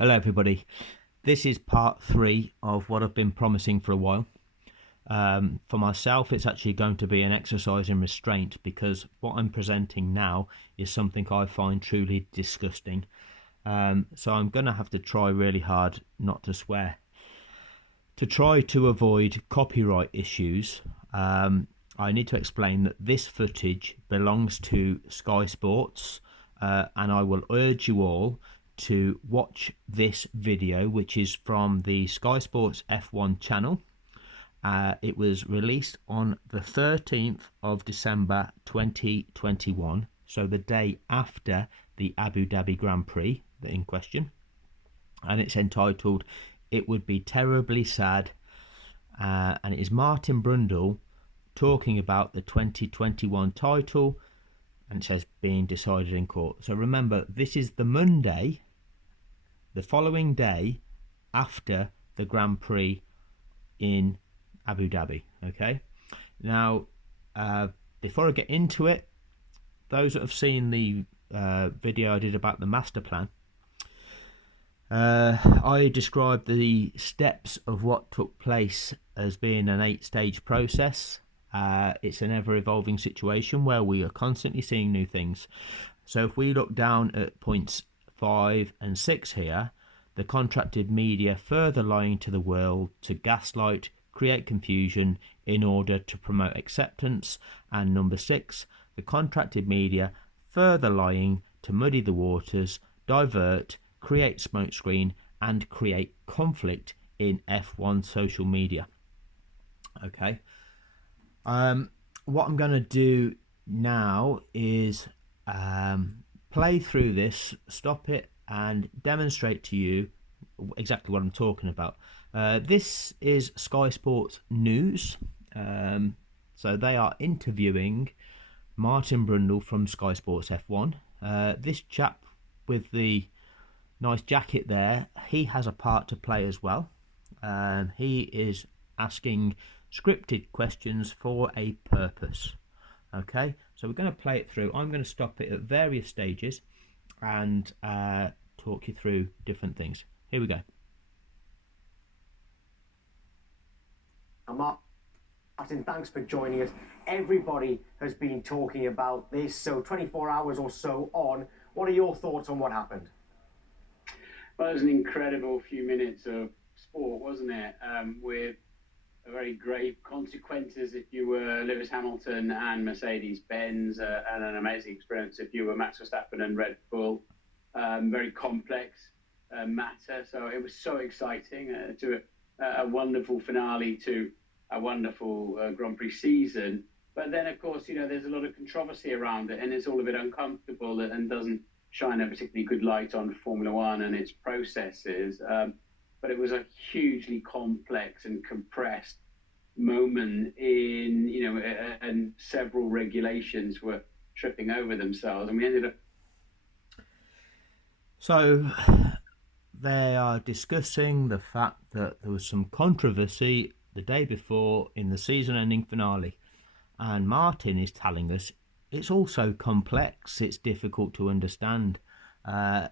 Hello everybody, this is part 3 of what I've been promising for a while. For myself, it's actually going to be an exercise in restraint because what I'm presenting now is something I find truly disgusting. So I'm going to have to try really hard not to swear. To try to avoid copyright issues, I need to explain that this footage belongs to Sky Sports, and I will urge you all to watch this video, which is from the Sky Sports F1 channel. It was released on the 13th of December 2021, so the day after the Abu Dhabi Grand Prix in question, and it's entitled "It Would Be Terribly Sad," and it is Martin Brundle talking about the 2021 title, and it says being decided in court. So remember, this is the Monday, the following day after the Grand Prix in Abu Dhabi. Okay, now before I get into it, those that have seen the video I did about the master plan, I described the steps of what took place as being an 8-stage process. It's an ever-evolving situation where we are constantly seeing new things. So if we look down at points 5 and 6 here, the contracted media further lying to the world to gaslight, create confusion in order to promote acceptance, and number 6, the contracted media further lying to muddy the waters, divert, create smokescreen, and create conflict in F1 social media. Okay. What I'm going to do now is play through this, stop it, and demonstrate to you exactly what I'm talking about. This is Sky Sports News. So they are interviewing Martin Brundle from Sky Sports F1. This chap with the nice jacket there, he has a part to play as well. He is asking scripted questions for a purpose. Okay, so we're going to play it through. I'm going to stop it at various stages and talk you through different things. Here we go. Martin, thanks for joining us. Everybody has been talking about this, so 24 hours or so on. What are your thoughts on what happened? Well, it was an incredible few minutes of sport, wasn't it? With very grave consequences if you were Lewis Hamilton and Mercedes-Benz, and an amazing experience if you were Max Verstappen and Red Bull. Very complex matter. So it was so exciting to a wonderful finale to a wonderful Grand Prix season. But then, of course, there's a lot of controversy around it, and it's all a bit uncomfortable and doesn't shine a particularly good light on Formula One and its processes. But it was a hugely complex and compressed moment and several regulations were tripping over themselves, and we ended up. So they are discussing the fact that there was some controversy the day before in the season-ending finale, and Martin is telling us it's also complex, it's difficult to understand,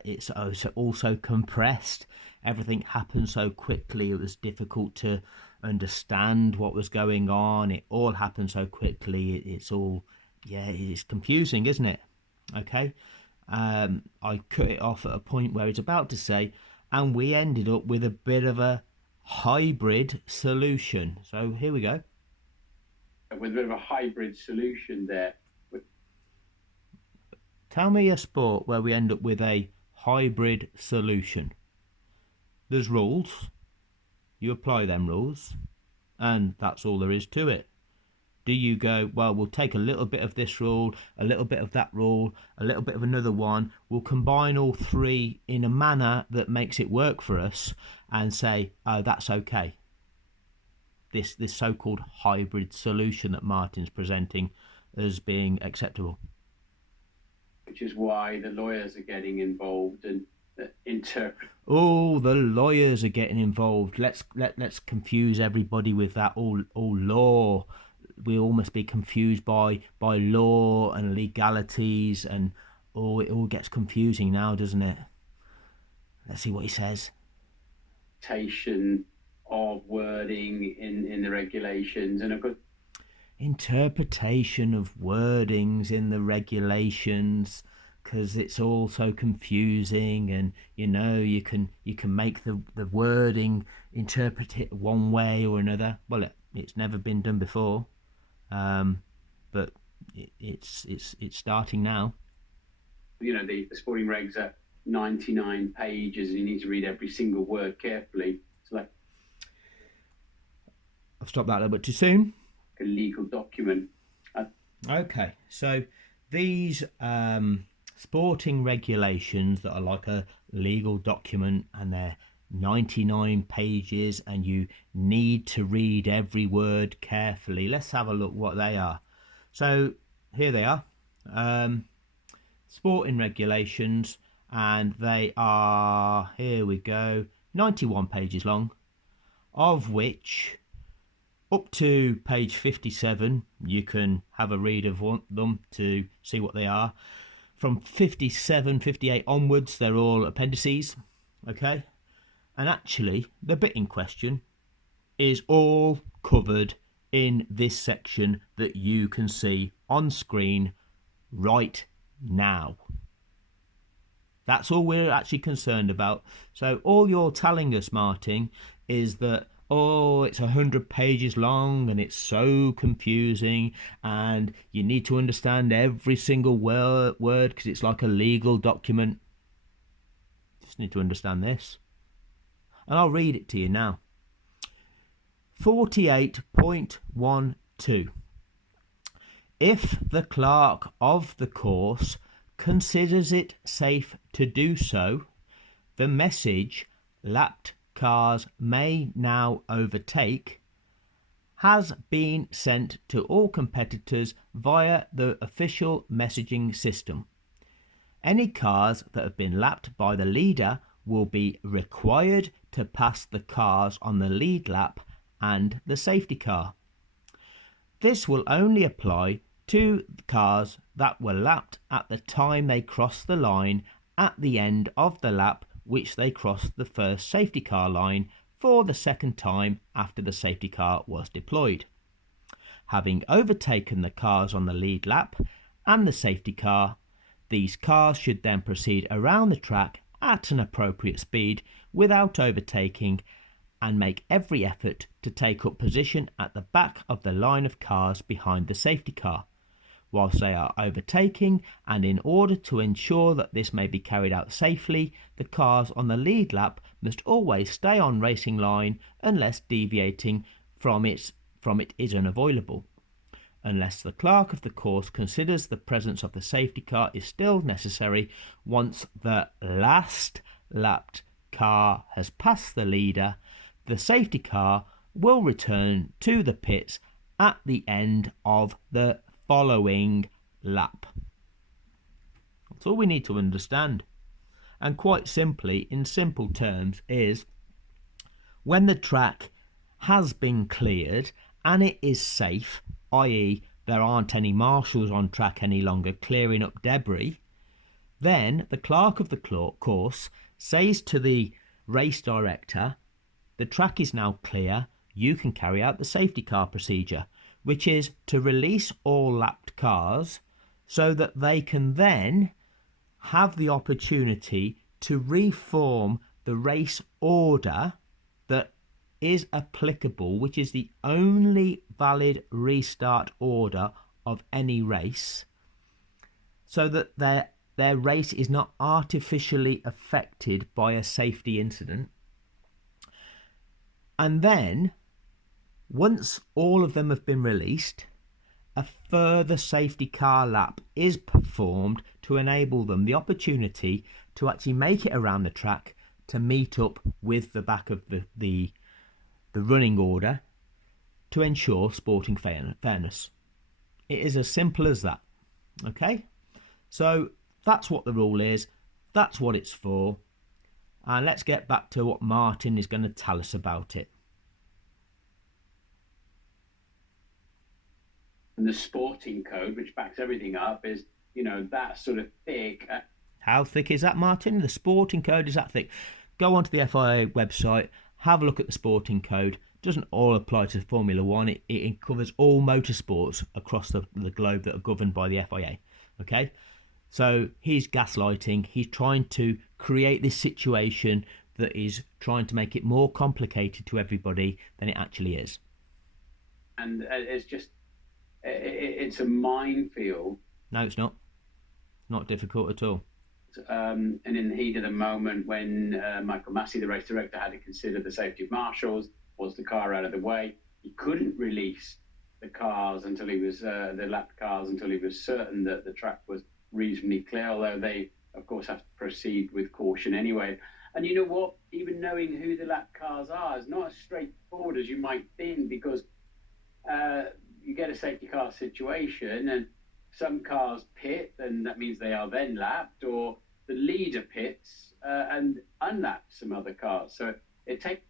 it's also compressed. Everything happened so quickly, it was difficult to understand what was going on. It all happened so quickly, it's confusing, isn't it? Okay. I cut it off at a point where it's about to say, and we ended up with a bit of a hybrid solution. So here we go. With a bit of a hybrid solution there. Tell me a sport where we end up with a hybrid solution. There's rules. You apply them rules, and that's all there is to it. Do you go, well, we'll take a little bit of this rule, a little bit of that rule, a little bit of another one, we'll combine all three in a manner that makes it work for us and say, oh, that's okay. This so-called hybrid solution that Martin's presenting as being acceptable. Which is why the lawyers are getting involved and interpret. Oh, the lawyers are getting involved. Let's confuse everybody with that. All law. We all must be confused by law and legalities, and it all gets confusing now, doesn't it? Let's see what he says. Of wording in the regulations, and of course interpretation of wordings in the regulations, because it's all so confusing, and you can make the wording interpret it one way or another. Well, it's never been done before, but it's starting now. The sporting regs are 99 pages, and you need to read every single word carefully. It's like I've stopped that a little bit too soon. A legal document. Okay, so these sporting regulations that are like a legal document, and they're 99 pages, and you need to read every word carefully. Let's have a look what they are. So here they are, sporting regulations, and they are, here we go, 91 pages long, of which up to page 57 you can have a read of them to see what they are. From 57, 58 onwards, they're all appendices. Okay, and actually the bit in question is all covered in this section that you can see on screen right now. That's all we're actually concerned about. So all you're telling us, Martin, is that, oh, it's 100 pages long and it's so confusing and you need to understand every single word because it's like a legal document. You just need to understand this. And I'll read it to you now. 48.12. If the clerk of the course considers it safe to do so, the message lapped cars may now overtake has been sent to all competitors via the official messaging system. Any cars that have been lapped by the leader will be required to pass the cars on the lead lap and the safety car. This will only apply to cars that were lapped at the time they crossed the line at the end of the lap which they crossed the first safety car line for the second time after the safety car was deployed. Having overtaken the cars on the lead lap and the safety car, these cars should then proceed around the track at an appropriate speed without overtaking and make every effort to take up position at the back of the line of cars behind the safety car whilst they are overtaking, and in order to ensure that this may be carried out safely, the cars on the lead lap must always stay on racing line unless deviating from it is unavoidable. Unless the clerk of the course considers the presence of the safety car is still necessary, once the last lapped car has passed the leader, the safety car will return to the pits at the end of the following lap. That's all we need to understand. And quite simply, in simple terms, is when the track has been cleared and it is safe, i.e. there aren't any marshals on track any longer clearing up debris, then the clerk of the course says to the race director, the track is now clear, you can carry out the safety car procedure, which is to release all lapped cars so that they can then have the opportunity to reform the race order that is applicable, which is the only valid restart order of any race, so that their race is not artificially affected by a safety incident. And then once all of them have been released, a further safety car lap is performed to enable them the opportunity to actually make it around the track to meet up with the back of the running order to ensure sporting fairness. It is as simple as that. Okay? So that's what the rule is. That's what it's for. And let's get back to what Martin is going to tell us about it. And the sporting code, which backs everything up, is, that sort of thick. How thick is that, Martin? The sporting code is that thick. Go onto the FIA website, have a look at the sporting code. Doesn't all apply to Formula One. It covers all motorsports across the globe that are governed by the FIA. Okay, so he's gaslighting. He's trying to create this situation that is trying to make it more complicated to everybody than it actually is. And it's a minefield. No, it's not. Not difficult at all. And in the heat of the moment, when Michael Massey, the race director, had to consider the safety of marshals, was the car out of the way, he couldn't release the cars until he was the lapped cars until he was certain that the track was reasonably clear. Although they, of course, have to proceed with caution anyway. And you know what? Even knowing who the lap cars are is not as straightforward as you might think, because you get a safety car situation and some cars pit, and that means they are then lapped, or the leader pits and unlaps some other cars. So it takes.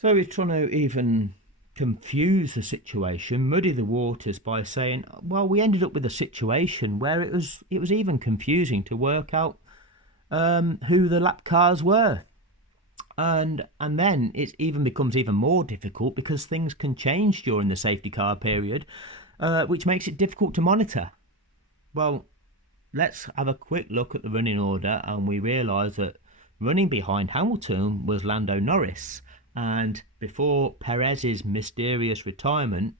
So he's trying to even confuse the situation, muddy the waters by saying, well, we ended up with a situation where it was even confusing to work out who the lap cars were, and then it even becomes even more difficult because things can change during the safety car period, which makes it difficult to monitor. Well, let's have a quick look at the running order, and we realise that running behind Hamilton was Lando Norris, and before Perez's mysterious retirement,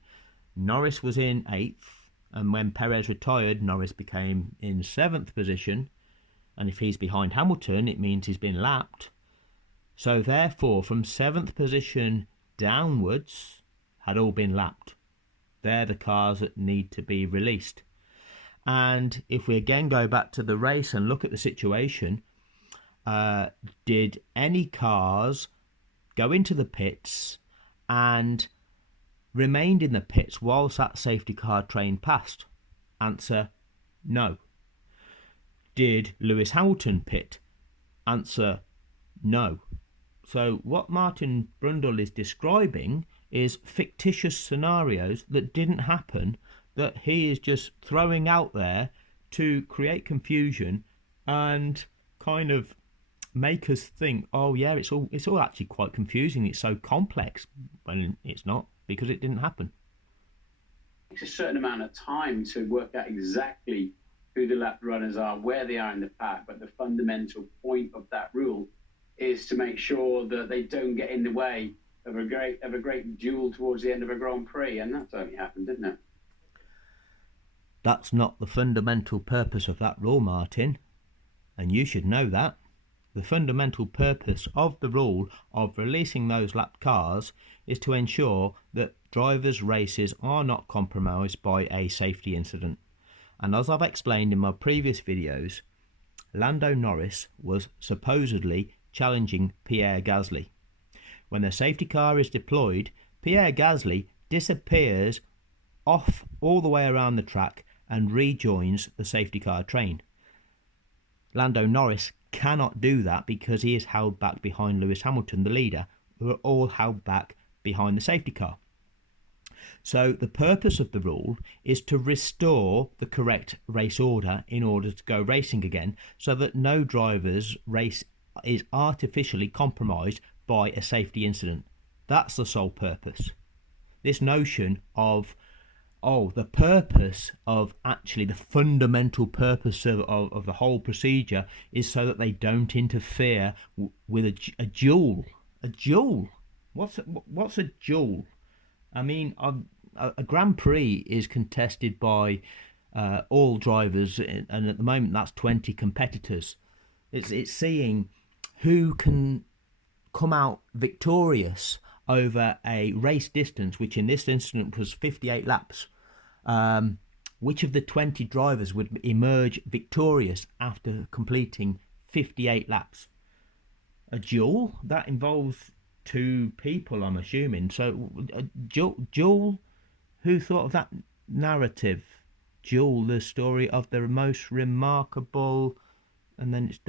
Norris was in 8th, and when Perez retired, Norris became in 7th position. And if he's behind Hamilton, it means he's been lapped. So therefore, from 7th position downwards, had all been lapped. They're the cars that need to be released. And if we again go back to the race and look at the situation, did any cars go into the pits and remained in the pits whilst that safety car train passed? Answer, no. Did Lewis Hamilton pit? Answer, no. So what Martin Brundle is describing is fictitious scenarios that didn't happen, that he is just throwing out there to create confusion and kind of make us think, oh yeah, it's all actually quite confusing, it's so complex, when it's not, because it didn't happen. It takes a certain amount of time to work out exactly who the lap runners are, where they are in the pack, but the fundamental point of that rule is to make sure that they don't get in the way of a great duel towards the end of a Grand Prix, and that's only happened, didn't it? That's not the fundamental purpose of that rule, Martin, and you should know that. The fundamental purpose of the rule of releasing those lapped cars is to ensure that drivers' races are not compromised by a safety incident. And as I've explained in my previous videos, Lando Norris was supposedly challenging Pierre Gasly. When the safety car is deployed, Pierre Gasly disappears off all the way around the track and rejoins the safety car train. Lando Norris cannot do that because he is held back behind Lewis Hamilton, the leader, who are all held back behind the safety car. So the purpose of the rule is to restore the correct race order in order to go racing again, so that no driver's race is artificially compromised by a safety incident. That's the sole purpose. This notion of, the purpose of actually the fundamental purpose of the whole procedure is so that they don't interfere with a duel. A duel? What's a duel? I mean, a Grand Prix is contested by all drivers, and at the moment that's 20 competitors. It's seeing who can come out victorious over a race distance, which in this incident was 58 laps. Which of the 20 drivers would emerge victorious after completing 58 laps? A duel? That involves two people, I'm assuming. So, duel? Who thought of that narrative? Duel, the story of the most remarkable, and then it's ...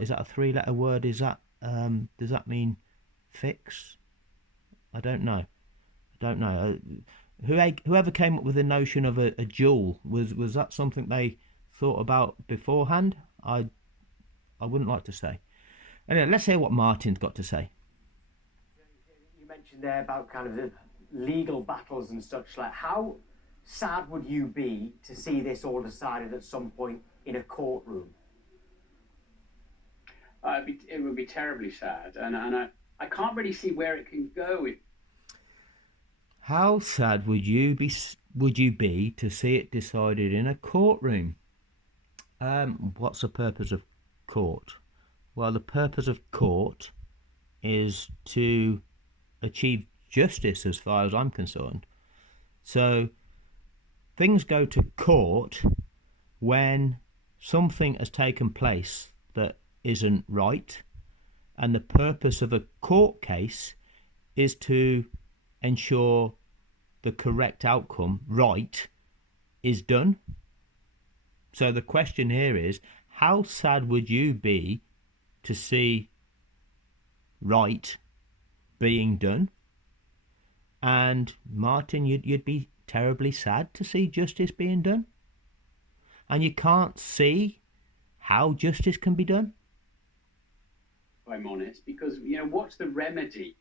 Is that a 3-letter word? Is that does that mean fix? I don't know. Whoever came up with the notion of a duel, was that something they thought about beforehand? I wouldn't like to say. Anyway, let's hear what Martin's got to say. You mentioned there about kind of the legal battles and such. Like, how sad would you be to see this all decided at some point in a courtroom? It would be terribly sad, and I can't really see where it can go. How sad would you be to see it decided in a courtroom? What's the purpose of court? Well, the purpose of court is to achieve justice, as far as I'm concerned. So things go to court when something has taken place that isn't right, and the purpose of a court case is to ensure the correct outcome, right, is done. So the question here is, how sad would you be to see right being done? And Martin, you'd be terribly sad to see justice being done, and you can't see how justice can be done. If I'm honest, because what's the remedy?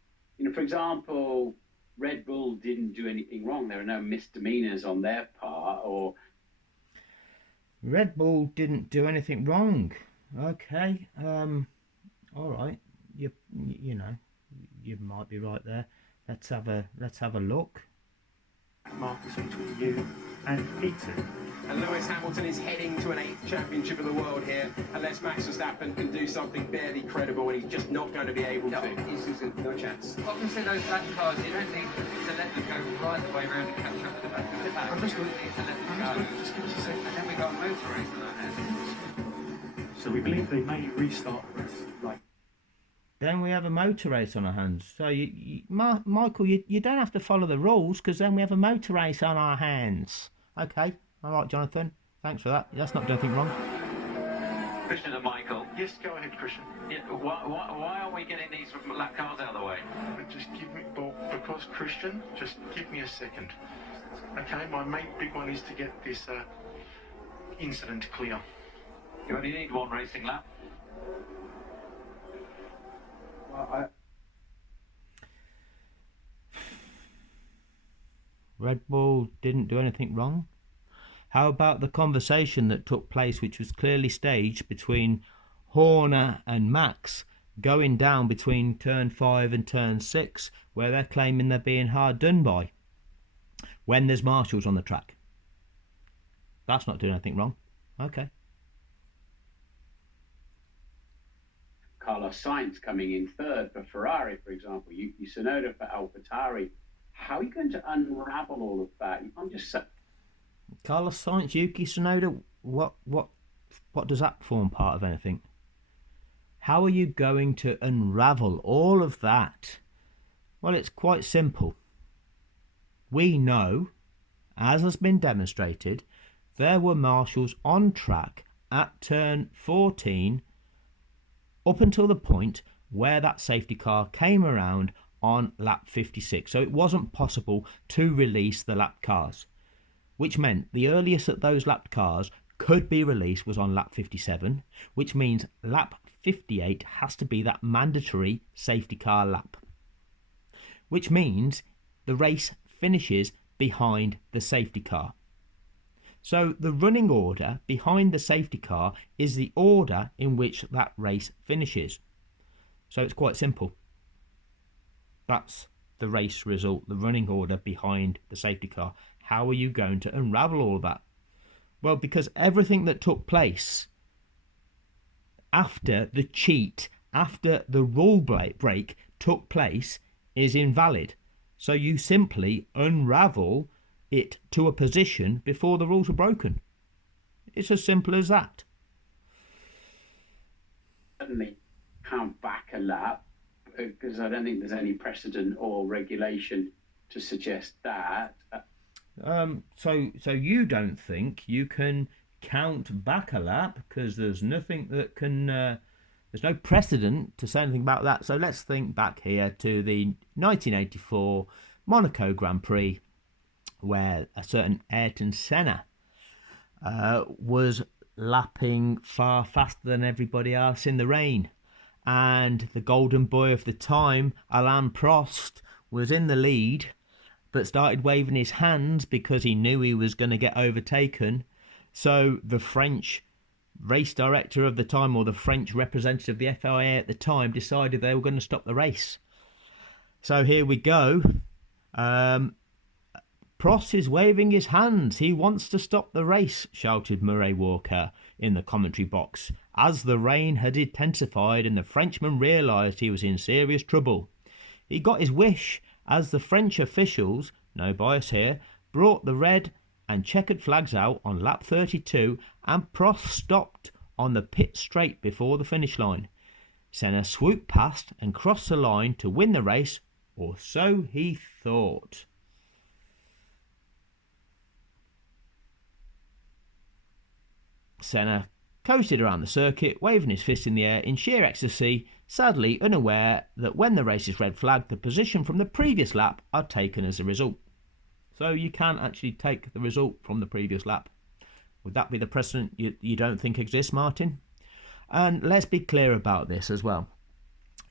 For example, Red Bull didn't do anything wrong. There are no misdemeanors on their part, or Red Bull didn't do anything wrong. Okay, all right. You might be right there. Let's have a look. Marcus, between you and Peter. And Lewis Hamilton is heading to an 8th championship of the world here, unless Max Verstappen can do something barely credible, and he's just not going to be able to. No chance. Obviously, those back cars, you don't need to let them go right the way around and catch up with the back of the pack. Understood. You need to let them go. Just give us a second. And then we got a motor race on our hands. So we believe they may restart the race. Right. Then we have a motor race on our hands. So, Michael, you don't have to follow the rules, because then we have a motor race on our hands. Okay. All right, Jonathan. Thanks for that. That's not doing anything wrong. Christian and Michael. Yes, go ahead, Christian. Yeah, why are we getting these lap cars out of the way? Just because Christian, just give me a second. Okay, my main big one is to get this incident clear. You only need one racing lap. Red Bull didn't do anything wrong. How about the conversation that took place, which was clearly staged between Horner and Max, going down between turn 5 and turn 6, where they're claiming they're being hard done by when there's marshals on the track? That's not doing anything wrong. Okay. Carlos Sainz coming in third for Ferrari, for example, Yuki Tsunoda for AlphaTauri. How are you going to unravel all of that? You can't just say... Carlos Sainz, Yuki Tsunoda, what does that form part of anything? How are you going to unravel all of that? Well, it's quite simple. We know, as has been demonstrated, there were marshals on track at turn 14 up until the point where that safety car came around on lap 56. So it wasn't possible to release the lapped cars, which meant the earliest that those lapped cars could be released was on lap 57, which means lap 58 has to be that mandatory safety car lap, which means the race finishes behind the safety car. So the running order behind the safety car is the order in which that race finishes. So it's quite simple. That's the race result, the running order behind the safety car. How are you going to unravel all of that? Well, because everything that took place after the cheat, after the rule break took place, is invalid. So you simply unravel it to a position before the rules are broken. It's as simple as that. Certainly count back a lap, because I don't think there's any precedent or regulation to suggest that. So you don't think you can count back a lap, because there's nothing that can... there's no precedent to say anything about that. So let's think back here to the 1984 Monaco Grand Prix, where a certain Ayrton Senna was lapping far faster than everybody else in the rain. And the golden boy of the time, Alain Prost, was in the lead, but started waving his hands because he knew he was going to get overtaken. So the French race director of the time, or the French representative of the FIA at the time, decided they were going to stop the race. So here we go. Prost is waving his hands. He wants to stop the race, shouted Murray Walker in the commentary box, as the rain had intensified and the Frenchman realised he was in serious trouble. He got his wish as the French officials, no bias here, brought the red and checkered flags out on lap 32 and Prost stopped on the pit straight before the finish line. Senna swooped past and crossed the line to win the race, or so he thought. Senna coasted around the circuit, waving his fist in the air in sheer ecstasy, sadly unaware that when the race is red flagged, the position from the previous lap are taken as a result. So you can actually take the result from the previous lap. Would that be the precedent you don't think exists, Martin? And let's be clear about this as well.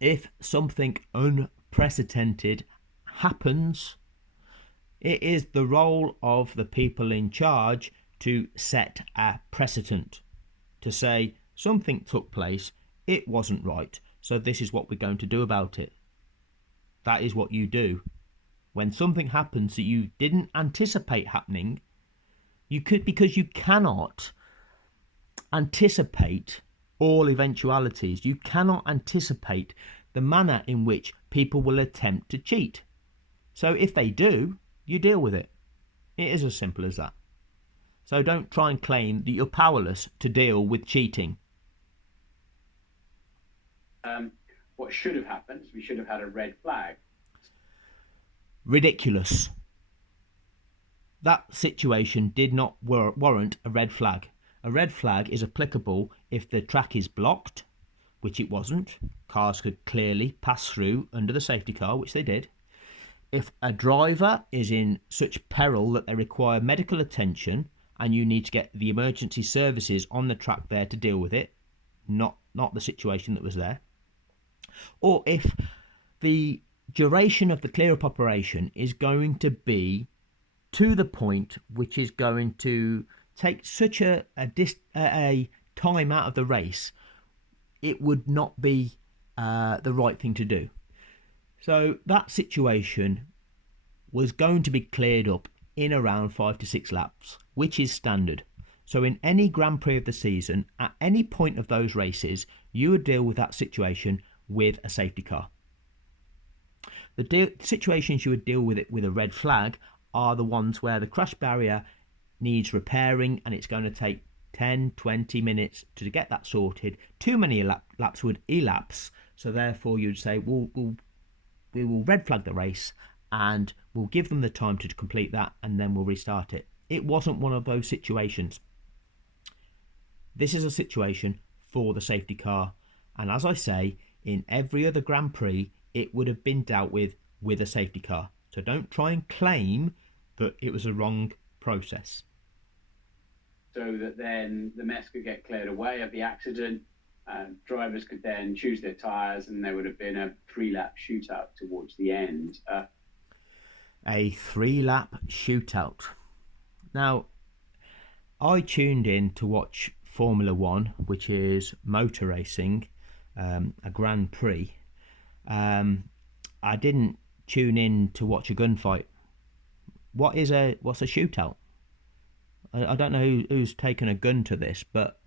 If something unprecedented happens, it is the role of the people in charge to set a precedent, to say something took place, it wasn't right, so this is what we're going to do about it. That is what you do. When something happens that you didn't anticipate happening, because you cannot anticipate all eventualities. You cannot anticipate the manner in which people will attempt to cheat. So if they do, you deal with it. It is as simple as that. So don't try and claim that you're powerless to deal with cheating. What should have happened is we should have had a red flag. Ridiculous. That situation did not warrant a red flag. A red flag is applicable if the track is blocked, which it wasn't. Cars could clearly pass through under the safety car, which they did. If a driver is in such peril that they require medical attention and you need to get the emergency services on the track there to deal with it, not the situation that was there. Or if the duration of the clear-up operation is going to be to the point which is going to take such a time out of the race, it would not be the right thing to do. So that situation was going to be cleared up in around 5 to 6 laps, which is standard. So in any Grand Prix of the season, at any point of those races, you would deal with that situation with a safety car. The situations you would deal with it with a red flag are the ones where the crash barrier needs repairing and it's going to take 10, 20 minutes to get that sorted. Too many laps would elapse, so therefore you'd say, we will red flag the race and we'll give them the time to complete that and then we'll restart it. It wasn't one of those situations. This is a situation for the safety car, and as I say, in every other Grand Prix it would have been dealt with a safety car. So don't try and claim that it was a wrong process. So that then the mess could get cleared away of the accident, drivers could then choose their tyres, and there would have been a 3-lap shootout towards the end. A 3-lap shootout. Now, I tuned in to watch Formula One, which is motor racing, a Grand Prix. I didn't tune in to watch a gunfight. What's a shootout? I don't know who's taken a gun to this, but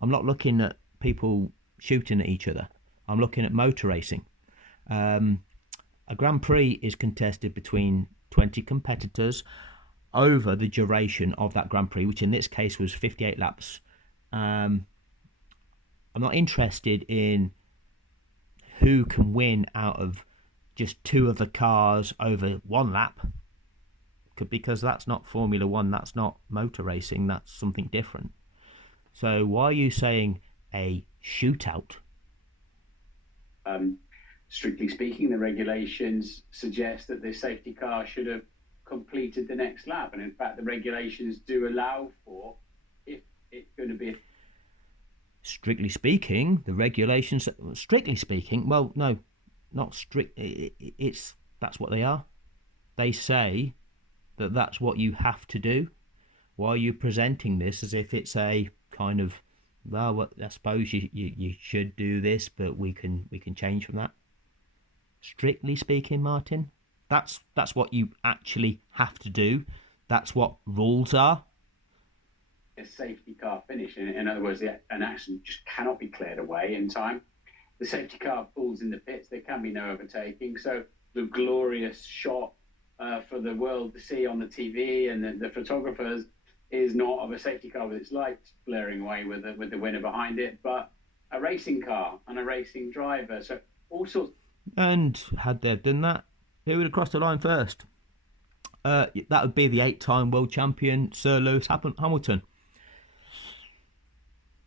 I'm not looking at people shooting at each other. I'm looking at motor racing. A Grand Prix is contested between 20 competitors over the duration of that Grand Prix, which in this case was 58 laps. I'm not interested in who can win out of just 2 of the cars over 1 lap, because that's not Formula One, that's not motor racing, that's something different. So why are you saying a shootout? Strictly speaking, the regulations suggest that the safety car should have completed the next lap, and in fact the regulations do allow for, if it's going to be strictly speaking, the regulations, strictly speaking, well, no, not strict, that's what they are. They say that that's what you have to do. Why are you presenting this as if it's a kind of, well, I suppose you should do this, but we can change from that? Strictly speaking, Martin, that's what you actually have to do. That's what rules are. A safety car finish. In other words, an accident just cannot be cleared away in time. The safety car pulls in the pits. There can be no overtaking. So the glorious shot for the world to see on the TV and the photographers is not of a safety car with its lights blaring away with the winner behind it, but a racing car and a racing driver. So all sorts. And had they done that, who would have crossed the line first? That would be the 8-time world champion Sir Lewis Hamilton.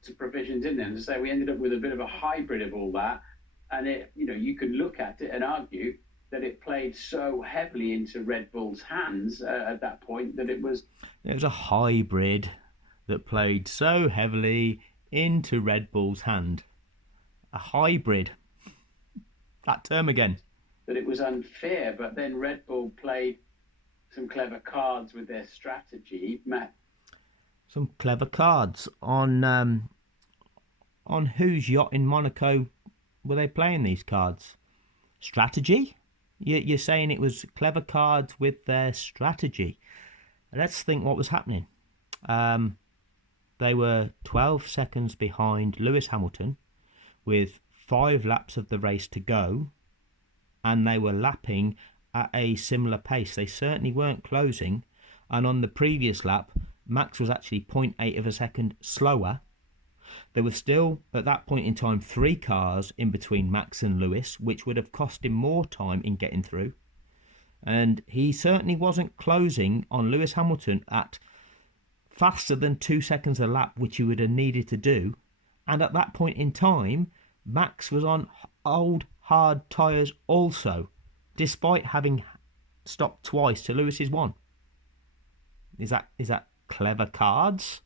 Some provisions in there, and to say we ended up with a bit of a hybrid of all that, and you could look at it and argue that it played so heavily into Red Bull's hands at that point that it was a hybrid that played so heavily into Red Bull's hand. A hybrid. That term again. That it was unfair, but then Red Bull played some clever cards with their strategy. Some clever cards on whose yacht in Monaco were they playing these cards? Strategy? You're saying it was clever cards with their strategy. Let's think what was happening. They were 12 seconds behind Lewis Hamilton with 5 laps of the race to go, and they were lapping at a similar pace. They certainly weren't closing, and on the previous lap, Max was actually 0.8 of a second slower. There were still, at that point in time, 3 cars in between Max and Lewis, which would have cost him more time in getting through. And he certainly wasn't closing on Lewis Hamilton at faster than 2 seconds a lap, which he would have needed to do. And at that point in time, Max was on old, hard tyres also, despite having stopped twice to Lewis's one. Is that clever cards?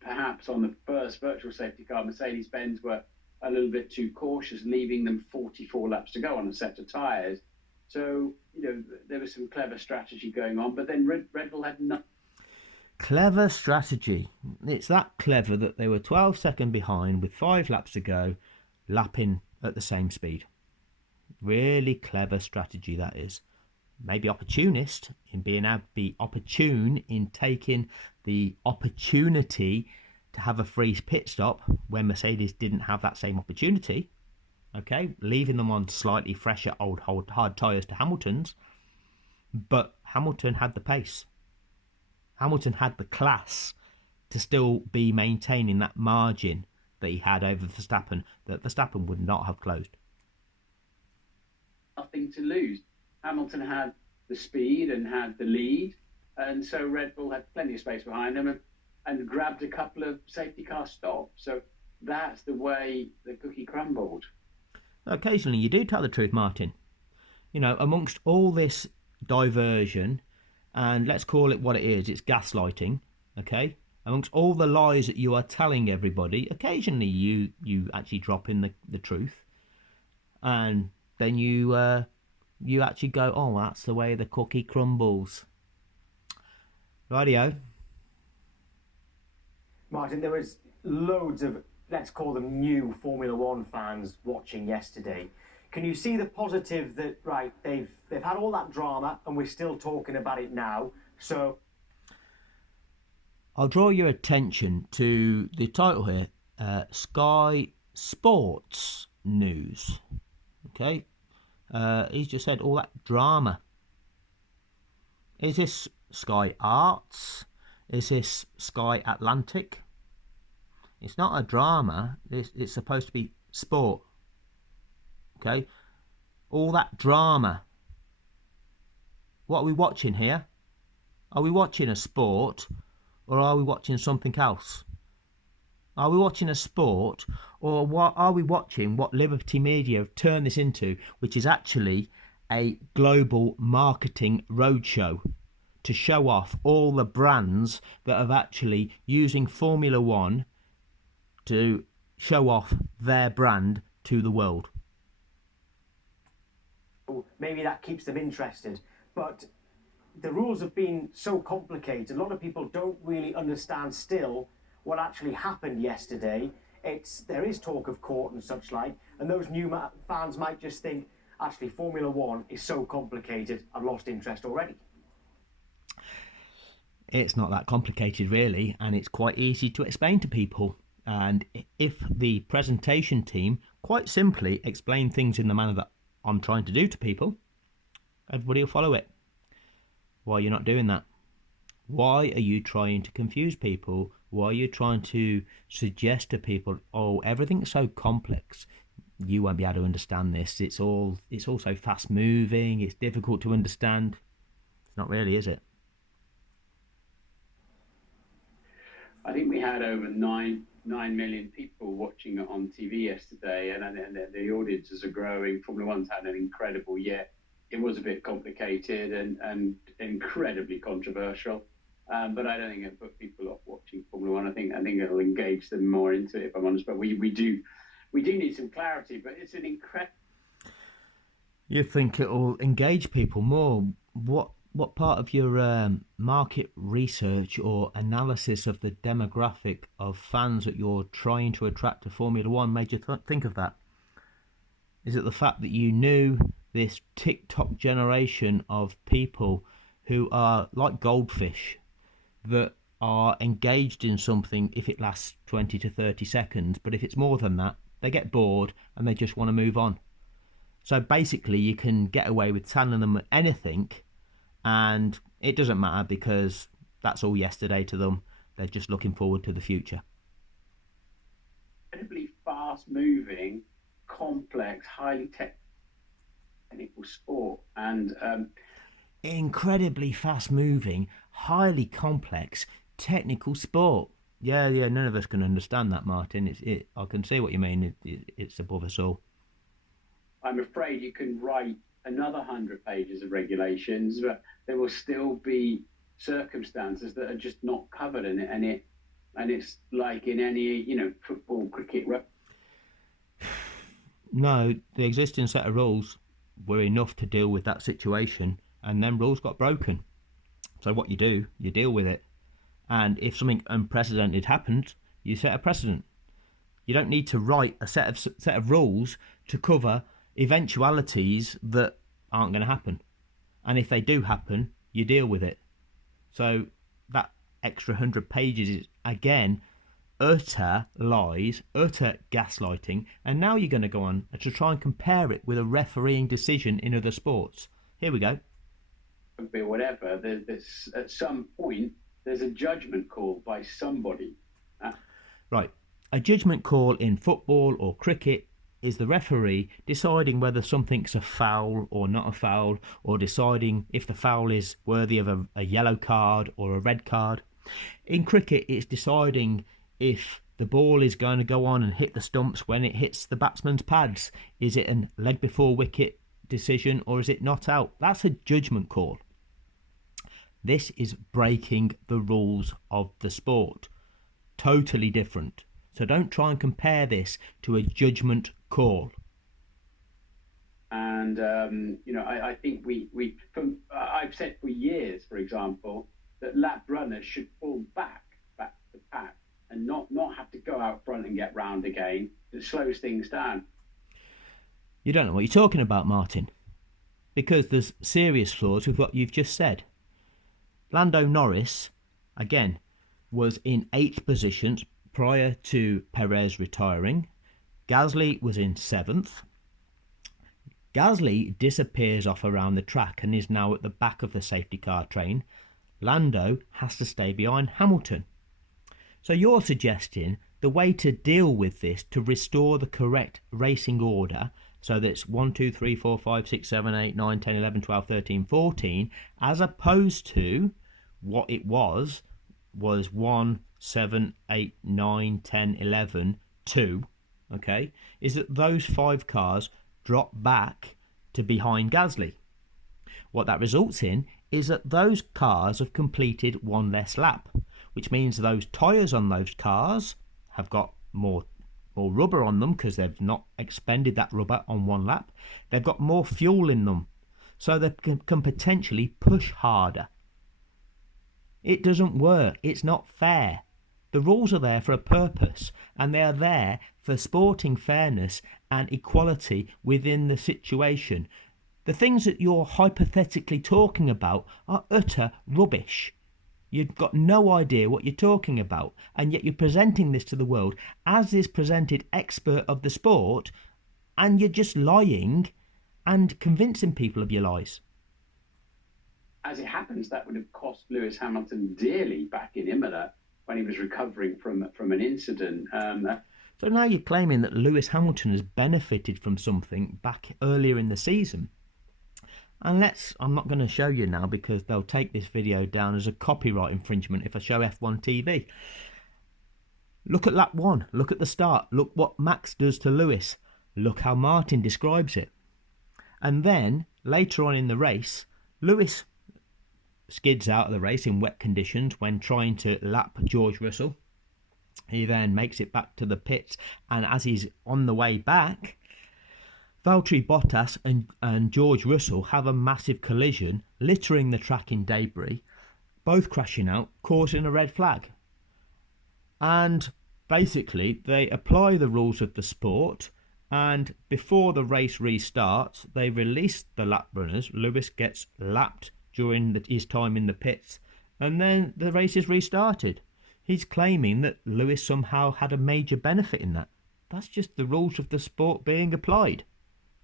Perhaps on the first virtual safety car, Mercedes-Benz were a little bit too cautious, leaving them 44 laps to go on a set of tyres. So, there was some clever strategy going on, but then Red Bull had nothing. Clever strategy. It's that clever that they were 12 seconds behind with 5 laps to go, lapping at the same speed. Really clever strategy, that is. Maybe opportunist in being able to be opportune in taking the opportunity to have a free pit stop when Mercedes didn't have that same opportunity. Okay, leaving them on slightly fresher old hard tyres to Hamilton's. But Hamilton had the pace. Hamilton had the class to still be maintaining that margin that he had over Verstappen, that Verstappen would not have closed. Nothing to lose. Hamilton had the speed and had the lead, and so Red Bull had plenty of space behind them and grabbed a couple of safety car stops. So that's the way the cookie crumbled. Occasionally you do tell the truth, Martin. Amongst all this diversion, and let's call it what it is, it's gaslighting, okay? Amongst all the lies that you are telling everybody, occasionally you actually drop in the truth, and then you actually go, oh, that's the way the cookie crumbles. Rightio. Martin, there was loads of, let's call them new Formula One fans watching yesterday. Can you see the positive that, right, they've had all that drama and we're still talking about it now, so... I'll draw your attention to the title here, Sky Sports News. Okay? He's just said all that drama. Is this Sky Arts? Is this Sky Atlantic? It's not a drama. It's supposed to be sport. Okay? All that drama. What are we watching here? Are we watching a sport or are we watching something else? Are we watching a sport, or what are we watching what Liberty Media have turned this into, which is actually a global marketing roadshow to show off all the brands that are actually using Formula One to show off their brand to the world. Maybe that keeps them interested, but the rules have been so complicated. A lot of people don't really understand still what actually happened yesterday. There is talk of court and such like, and those new fans might just think, actually, Formula One is so complicated, I've lost interest already. It's not that complicated, really, and it's quite easy to explain to people. And if the presentation team quite simply explain things in the manner that I'm trying to do to people, everybody will follow it. Why are you not doing that? Why are you trying to confuse people? Why are you trying to suggest to people, oh, everything's so complex, you won't be able to understand this. It's all so fast moving, it's difficult to understand. It's not really, is it? I think we had over 9 million people watching it on TV yesterday, and the audiences are growing. Formula One's had an incredible year. It was a bit complicated and incredibly controversial, but I don't think it put people off watching Formula One. I think it'll engage them more into it, if I'm honest. But we do need some clarity. But it's an incredible. You think it'll engage people more? What part of your market research or analysis of the demographic of fans that you're trying to attract to Formula One made you think of that? Is it the fact that you knew this TikTok generation of people who are like goldfish that are engaged in something if it lasts 20 to 30 seconds, but if it's more than that, they get bored and they just want to move on? So basically you can get away with telling them anything and it doesn't matter because that's all yesterday to them. They're just looking forward to the future. Incredibly fast-moving, complex, highly technical sport, and incredibly fast-moving, highly complex, technical sport. Yeah, none of us can understand that, Martin. I can see what you mean. It's above us all. I'm afraid you can write another 100 pages of regulations, but there will still be circumstances that are just not covered in it, and it's like in any football, cricket. No, the existing set of rules were enough to deal with that situation, and then rules got broken. So what you do, you deal with it, and if something unprecedented happens, you set a precedent. You don't need to write a set of rules to cover eventualities that aren't going to happen, and if they do happen, you deal with it. So that extra 100 pages is again utter lies, utter gaslighting, and now you're going to go on to try and compare it with a refereeing decision in other sports. Here we go. Whatever, there's at some point there's a judgment call by somebody. Right, a judgment call in football or cricket is the referee deciding whether something's a foul or not a foul, or deciding if the foul is worthy of a yellow card or a red card. In cricket, it's deciding if the ball is going to go on and hit the stumps when it hits the batsman's pads. Is it a leg before wicket decision or is it not out? That's a judgment call. This is breaking the rules of the sport. Totally different. So don't try and compare this to a judgment call. And I think I've said for years, for example, that lap runners should fall back to the pack and not have to go out front and get round again. It slows things down. You don't know what you're talking about, Martin, because there's serious flaws with what you've just said. Lando Norris, again, was in 8th position prior to Perez retiring. Gasly was in 7th. Gasly disappears off around the track and is now at the back of the safety car train. Lando has to stay behind Hamilton. So you're suggesting the way to deal with this, to restore the correct racing order, so that's 1, 2, 3, 4, 5, 6, 7, 8, 9, 10, 11, 12, 13, 14, as opposed to what it was 1, 7, 8, 9, 10, 11, 2, okay, is that those 5 cars drop back to behind Gasly. What that results in is that those cars have completed 1 less lap, which means those tyres on those cars have got more rubber on them because they've not expended that rubber on one lap. They've got more fuel in them, so they can potentially push harder. It doesn't work. It's not fair. The rules are there for a purpose, and they are there for sporting fairness and equality within the situation. The things that you're hypothetically talking about are utter rubbish. You've got no idea what you're talking about, and yet you're presenting this to the world as this presented expert of the sport, and you're just lying and convincing people of your lies. As it happens, that would have cost Lewis Hamilton dearly back in Imola when he was recovering from an incident. So now you're claiming that Lewis Hamilton has benefited from something back earlier in the season. And I'm not going to show you now because they'll take this video down as a copyright infringement if I show F1 TV. Look at lap 1. Look at the start. Look what Max does to Lewis. Look how Martin describes it. And then later on in the race, Lewis skids out of the race in wet conditions when trying to lap George Russell. He then makes it back to the pits, and as he's on the way back, Valtteri Bottas and George Russell have a massive collision, littering the track in debris, both crashing out, causing a red flag. And basically, they apply the rules of the sport, and before the race restarts, they release the lap runners. Lewis gets lapped during his time in the pits, and then the race is restarted. He's claiming that Lewis somehow had a major benefit in that. That's just the rules of the sport being applied.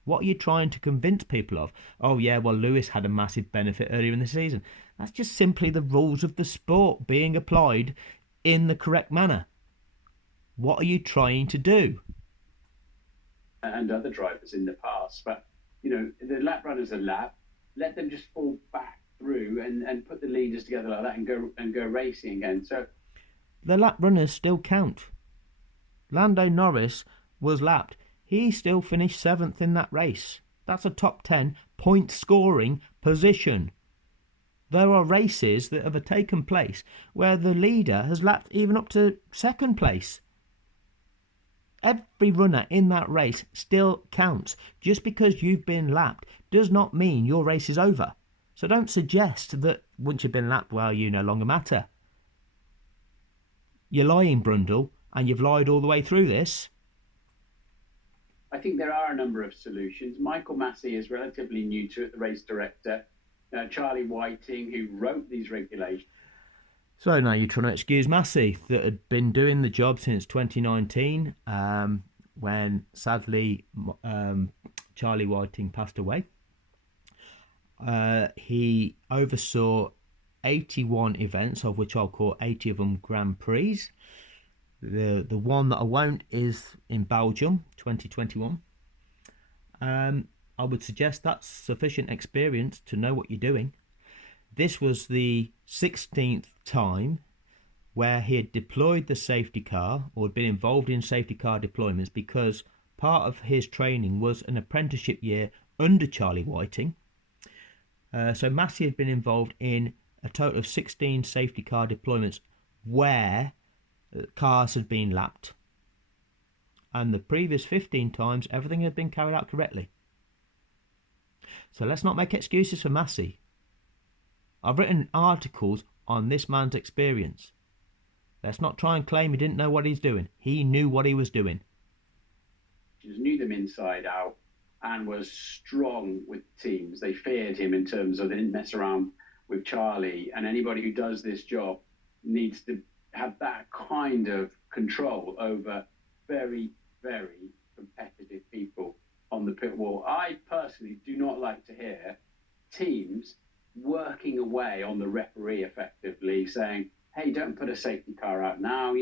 What are you trying to convince people of? Oh yeah, well, Lewis had a massive benefit earlier in the season. That's just simply the rules of the sport being applied in the correct manner. What are you trying to do? And other drivers in the past, but the lap runners are lap. Let them just fall back through and put the leaders together like that and go racing again. So the lap runners still count. Lando Norris was lapped. He still finished 7th in that race. That's a top 10 point scoring position. There are races that have taken place where the leader has lapped even up to 2nd place. Every runner in that race still counts. Just because you've been lapped does not mean your race is over. So don't suggest that once you've been lapped, well, you no longer matter. You're lying, Brundle, and you've lied all the way through this. I think there are a number of solutions. Michael Massey is relatively new to it, the race director. Charlie Whiting, who wrote these regulations. So now you're trying to excuse Massey, that had been doing the job since 2019, when sadly Charlie Whiting passed away. He oversaw 81 events, of which I'll call 80 of them Grand Prix. The one that I won't is in Belgium, 2021. I would suggest that's sufficient experience to know what you're doing. This was the 16th time where he had deployed the safety car or had been involved in safety car deployments, because part of his training was an apprenticeship year under Charlie Whiting. So Massey had been involved in a total of 16 safety car deployments where cars had been lapped. And the previous 15 times, everything had been carried out correctly. So let's not make excuses for Massey. I've written articles on this man's experience. Let's not try and claim he didn't know what he's doing. He knew what he was doing. He knew them inside out and was strong with teams. They feared him in terms of they didn't mess around with Charlie. And anybody who does this job needs to have that kind of control over very, very competitive people on the pit wall. I personally do not like to hear teams working away on the referee effectively, saying, hey, don't put a safety car out now.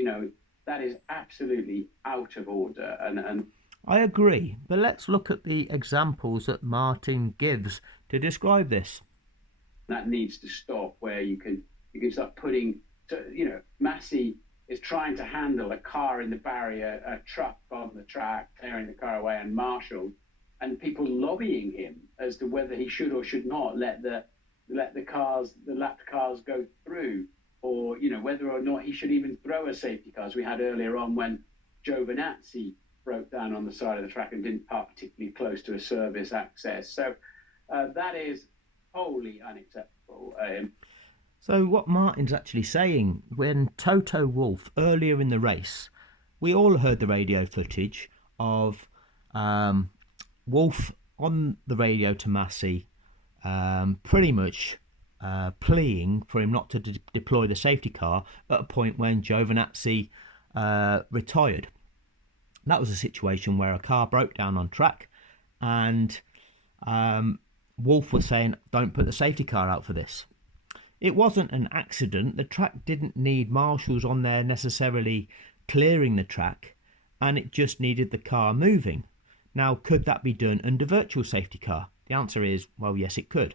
That is absolutely out of order. And I agree, but let's look at the examples that Martin gives to describe this. That needs to stop, where you can start putting, Massey is trying to handle a car in the barrier, a truck on the track, tearing the car away, and Marshall, and people lobbying him as to whether he should or should not let the lapped cars go through, or whether or not he should even throw a safety car, as we had earlier on when Giovinazzi broke down on the side of the track and didn't park particularly close to a service access. So that is wholly unacceptable. So what Martin's actually saying, when Toto Wolff earlier in the race, we all heard the radio footage of Wolff on the radio to Massey, pretty much pleading for him not to deploy the safety car at a point when Giovinazzi retired. That was a situation where a car broke down on track, and Wolff was saying, don't put the safety car out for this. It wasn't an accident. The track didn't need marshals on there necessarily clearing the track, and it just needed the car moving. Now, could that be done under virtual safety car? The answer is, well, yes, it could.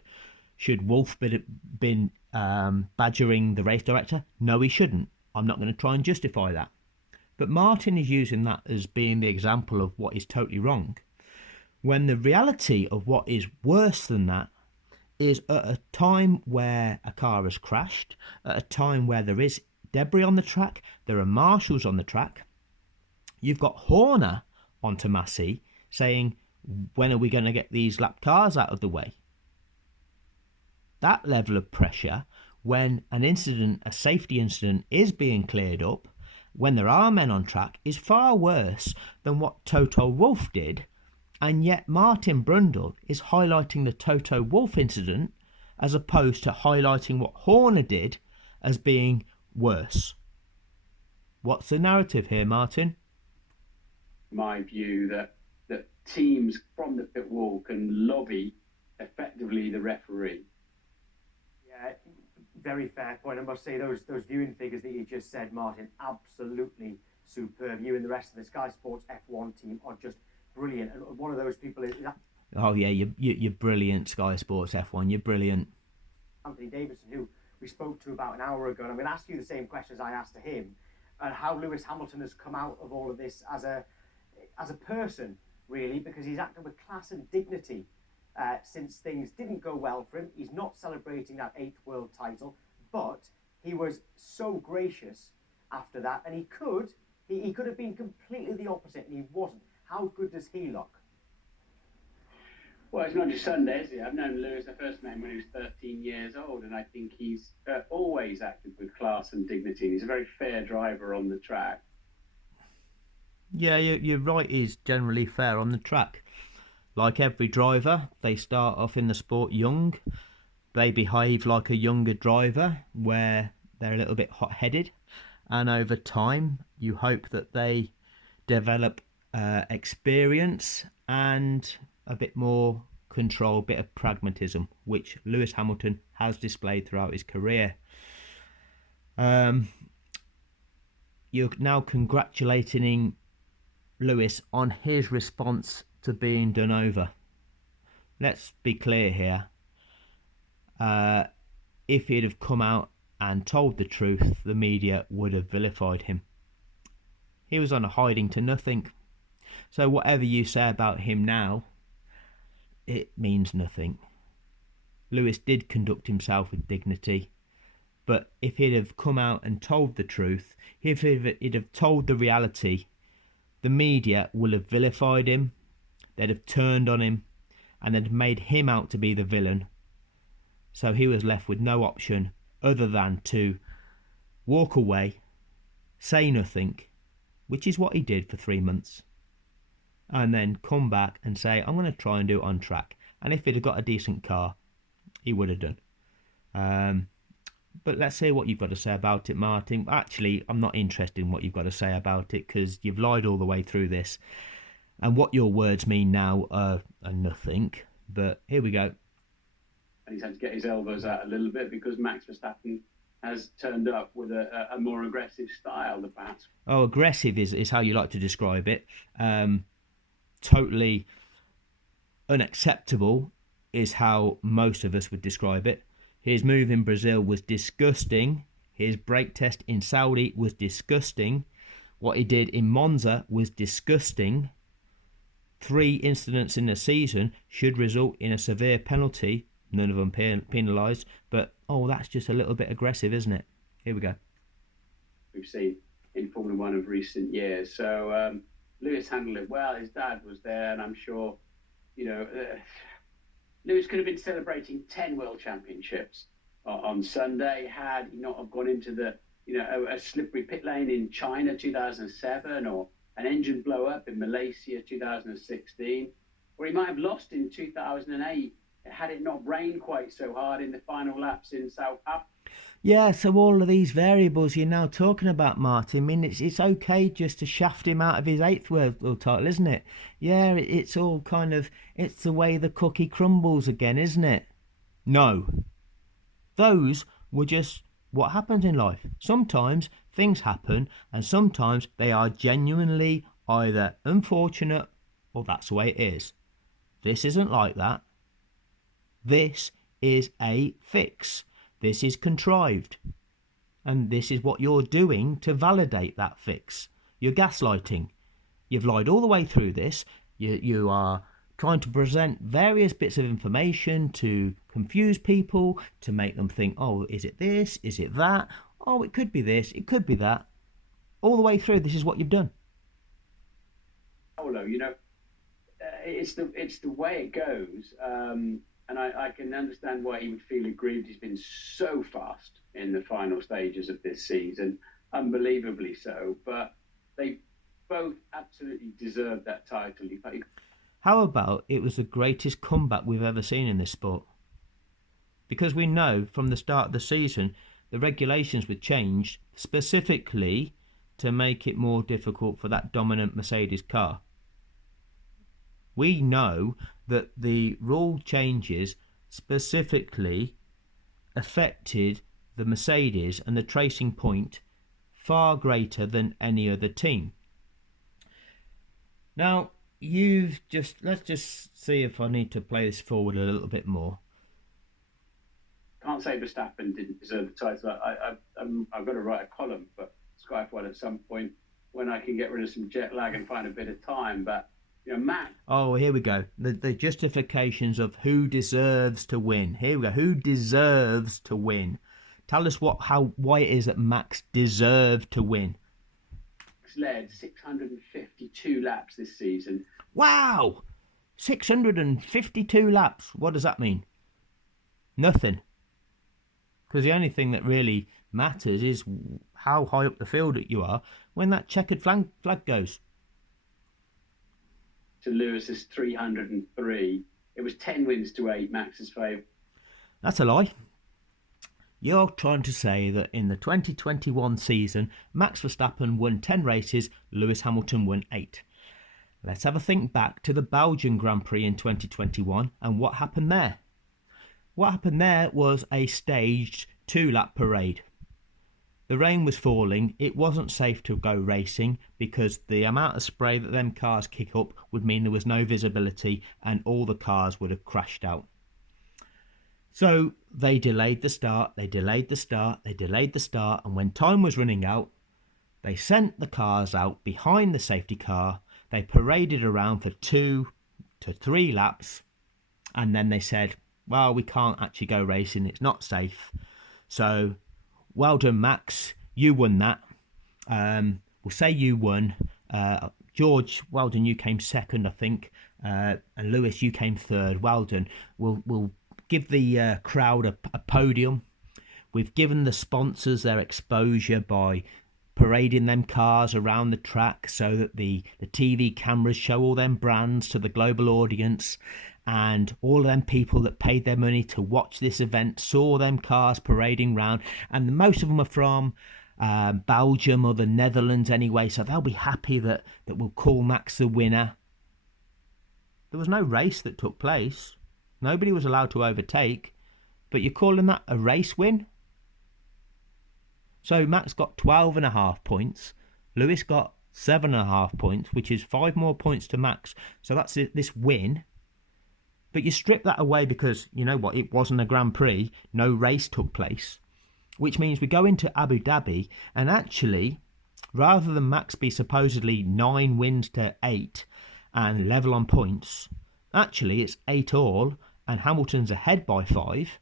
Should Wolff been badgering the race director? No, he shouldn't. I'm not going to try and justify that. But Martin is using that as being the example of what is totally wrong, when the reality of what is worse than that is at a time where a car has crashed, at a time where there is debris on the track, there are marshals on the track. You've got Horner onto Massey saying, when are we going to get these lap cars out of the way? That level of pressure, when an incident, a safety incident, is being cleared up, when there are men on track, is far worse than what Toto Wolff did. And yet Martin Brundle is highlighting the Toto Wolff incident as opposed to highlighting what Horner did as being worse. What's the narrative here, Martin? My view that teams from the pit wall can lobby effectively the referee. Yeah, very fair point. I must say those viewing figures that you just said, Martin, absolutely superb. You and the rest of the Sky Sports F1 team are just brilliant. And one of those people is Oh yeah, you're brilliant, Sky Sports F1. You're brilliant. Anthony Davidson, who we spoke to about an hour ago. And I'm going to ask you the same questions I asked to him, and how Lewis Hamilton has come out of all of this as a person, really, because he's acted with class and dignity since things didn't go well for him. He's not celebrating that 8th world title, but he was so gracious after that, and he could have been completely the opposite, and he wasn't. How good does he look? Well, it's not just Sunday, is it? I've known Lewis, I first met him when he was 13 years old, and I think he's always acted with class and dignity. He's a very fair driver on the track. Yeah, you're right, he's generally fair on the track. Like every driver, they start off in the sport young. They behave like a younger driver, where they're a little bit hot-headed. And over time, you hope that they develop experience and a bit more control, a bit of pragmatism, which Lewis Hamilton has displayed throughout his career. You're now congratulating Lewis on his response to being done over. Let's be clear here. If he'd have come out and told the truth, the media would have vilified him. He was on a hiding to nothing. So whatever you say about him now, it means nothing. Lewis did conduct himself with dignity, but if he'd have come out and told the truth, if he'd have told the reality, the media will have vilified him, they'd have turned on him, and they'd made him out to be the villain. So he was left with no option other than to walk away, say nothing, which is what he did for 3 months, and then come back and say, I'm going to try and do it on track. And if he'd have got a decent car, he would have done. But let's hear what you've got to say about it, Martin. Actually, I'm not interested in what you've got to say about it, because you've lied all the way through this. And what your words mean now are nothing. But here we go. And he's had to get his elbows out a little bit because Max Verstappen has turned up with a more aggressive style than perhaps. Oh, aggressive is how you like to describe it. Totally unacceptable is how most of us would describe it. His move in Brazil was disgusting. His brake test in Saudi was disgusting. What he did in Monza was disgusting. 3 incidents in the season should result in a severe penalty. None of them penalised. But, that's just a little bit aggressive, isn't it? Here we go. We've seen in Formula One of recent years. So Lewis handled it well. His dad was there, and I'm sure, Lewis could have been celebrating 10 World Championships on Sunday had he not have gone into a slippery pit lane in China 2007, or an engine blow up in Malaysia 2016, or he might have lost in 2008 had it not rained quite so hard in the final laps in South Africa. Yeah, so all of these variables you're now talking about, Martin, I mean, it's okay just to shaft him out of his 8th world title, isn't it? Yeah, it's all kind of, it's the way the cookie crumbles again, isn't it? No. Those were just what happens in life. Sometimes things happen, and sometimes they are genuinely either unfortunate or that's the way it is. This isn't like that. This is a fix. This is contrived. And this is what you're doing to validate that fix. You're gaslighting. You've lied all the way through this. You are trying to present various bits of information to confuse people, to make them think, oh, is it this? Is it that? Oh, it could be this. It could be that. All the way through, this is what you've done. It's the way it goes. And I can understand why he would feel aggrieved. He's been so fast in the final stages of this season, unbelievably so. But they both absolutely deserve that title. How about it was the greatest comeback we've ever seen in this sport? Because we know from the start of the season, the regulations were changed specifically to make it more difficult for that dominant Mercedes car. We know that the rule changes specifically affected the Mercedes and the tracing point far greater than any other team. Now, let's just see if I need to play this forward a little bit more. Can't say Verstappen didn't deserve the title. I've got to write a column for Sky F1 at some point when I can get rid of some jet lag and find a bit of time, but Matt. Oh, here we go. The justifications of who deserves to win. Here we go. Who deserves to win? Tell us why it is that Max deserved to win. Max led 652 laps this season. Wow! 652 laps. What does that mean? Nothing. Because the only thing that really matters is how high up the field you are when that checkered flag goes. To Lewis's 303. It was 10 wins to 8, Max's favour. That's a lie. You're trying to say that in the 2021 season, Max Verstappen won 10 races, Lewis Hamilton won 8. Let's have a think back to the Belgian Grand Prix in 2021 and what happened there. What happened there was a staged 2-lap parade. The rain was falling, it wasn't safe to go racing because the amount of spray that them cars kick up would mean there was no visibility and all the cars would have crashed out. So they delayed the start, and when time was running out, they sent the cars out behind the safety car, they paraded around for 2 to 3 laps, and then they said, well, we can't actually go racing, it's not safe. So well done, Max. You won that. We'll say you won. George, well done. You came second, I think. And Lewis, you came third. Well done. We'll give the crowd a podium. We've given the sponsors their exposure by parading them cars around the track so that the TV cameras show all them brands to the global audience. And all of them people that paid their money to watch this event saw them cars parading round, and most of them are from Belgium or the Netherlands anyway, so they'll be happy that we'll call Max the winner. There was no race that took place. Nobody was allowed to overtake, but you're calling that a race win? So Max got 12.5 points, Lewis got 7.5 points, which is 5 more points to Max, so that's this win. But you strip that away because, you know what, it wasn't a Grand Prix, no race took place, which means we go into Abu Dhabi and actually, rather than Max be supposedly 9 wins to 8 and level on points, actually it's 8 all and Hamilton's ahead by 5,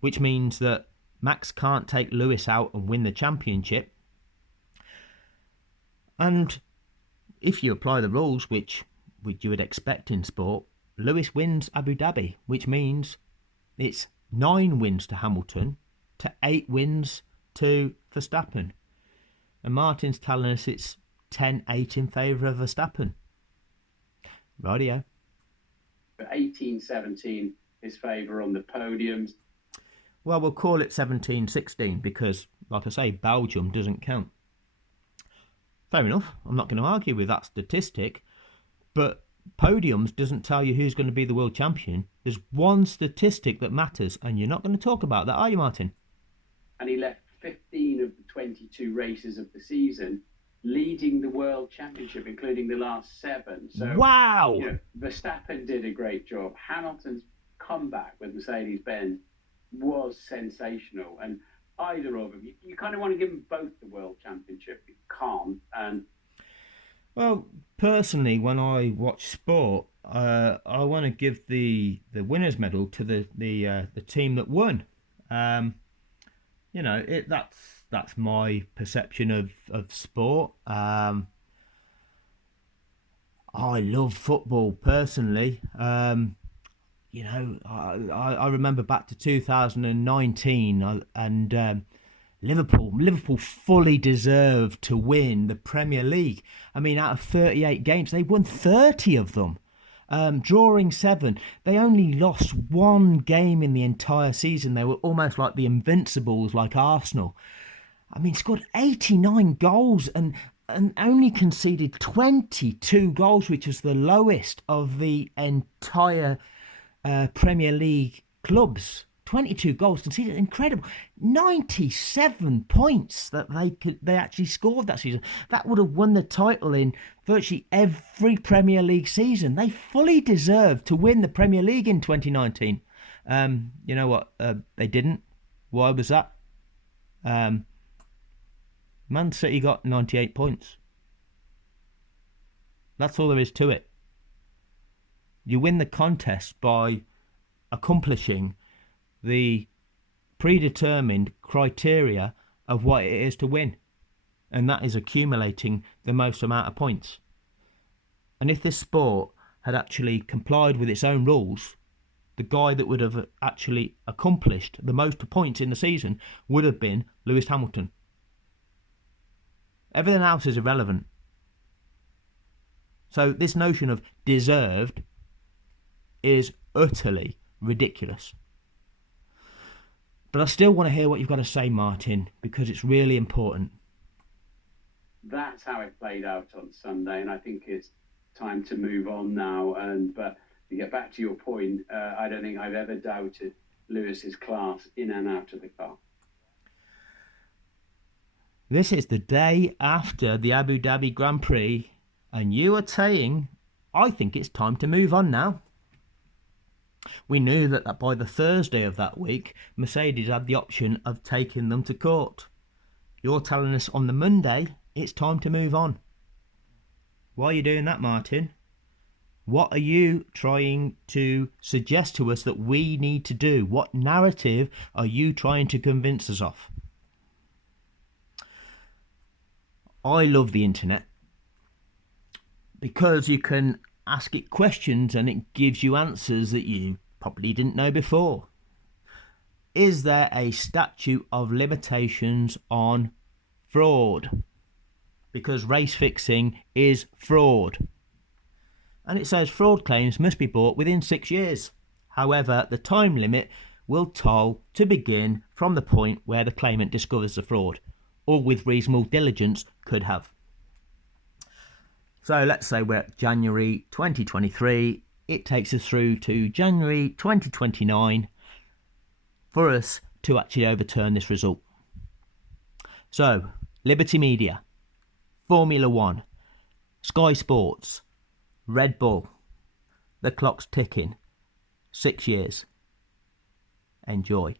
which means that Max can't take Lewis out and win the championship. And if you apply the rules, which you would expect in sport, Lewis wins Abu Dhabi, which means it's 9 wins to Hamilton to 8 wins to Verstappen. And Martin's telling us it's 10-8 in favour of Verstappen. Rightio. 18-17 his favour on the podiums. Well, we'll call it 17-16 because, like I say, Belgium doesn't count. Fair enough. I'm not going to argue with that statistic. But podiums doesn't tell you who's going to be the world champion. There's one statistic that matters, and you're not going to talk about that, are you, Martin? And he left 15 of the 22 races of the season leading the world championship, including the last 7. So, wow! You know, Verstappen did a great job. Hamilton's comeback with Mercedes-Benz was sensational. And either of them, you kind of want to give them both the world championship. You can't. And well, personally, when I watch sport, I want to give the winners' medal to the team that won. You know, that's my perception of sport. I love football personally. You know, I remember back to 2019 and Liverpool fully deserved to win the Premier League. I mean, out of 38 games, they won 30 of them. Drawing 7, they only lost 1 game in the entire season. They were almost like the Invincibles, like Arsenal. I mean, scored 89 goals and only conceded 22 goals, which was the lowest of the entire Premier League clubs. 22 goals conceded, incredible. 97 points that they actually scored that season. That would have won the title in virtually every Premier League season. They fully deserved to win the Premier League in 2019. You know what? They didn't. Why was that? Man City got 98 points. That's all there is to it. You win the contest by accomplishing the predetermined criteria of what it is to win. And that is accumulating the most amount of points. And if this sport had actually complied with its own rules, the guy that would have actually accomplished the most points in the season would have been Lewis Hamilton. Everything else is irrelevant. So this notion of deserved is utterly ridiculous. But I still want to hear what you've got to say, Martin, because it's really important. That's how it played out on Sunday, and I think it's time to move on now. But to get back to your point, I don't think I've ever doubted Lewis's class in and out of the car. This is the day after the Abu Dhabi Grand Prix, and you are saying, I think it's time to move on now. We knew that by the Thursday of that week, Mercedes had the option of taking them to court. You're telling us on the Monday, it's time to move on. Why are you doing that, Martin? What are you trying to suggest to us that we need to do? What narrative are you trying to convince us of? I love the internet because you can ask it questions and it gives you answers that you probably didn't know before. Is there a statute of limitations on fraud? Because race fixing is fraud. And it says fraud claims must be brought within 6 years. However, the time limit will toll to begin from the point where the claimant discovers the fraud, or with reasonable diligence could have. So let's say we're at January 2023. It takes us through to January 2029 for us to actually overturn this result. So, Liberty Media, Formula One, Sky Sports, Red Bull, the clock's ticking. 6 years. Enjoy.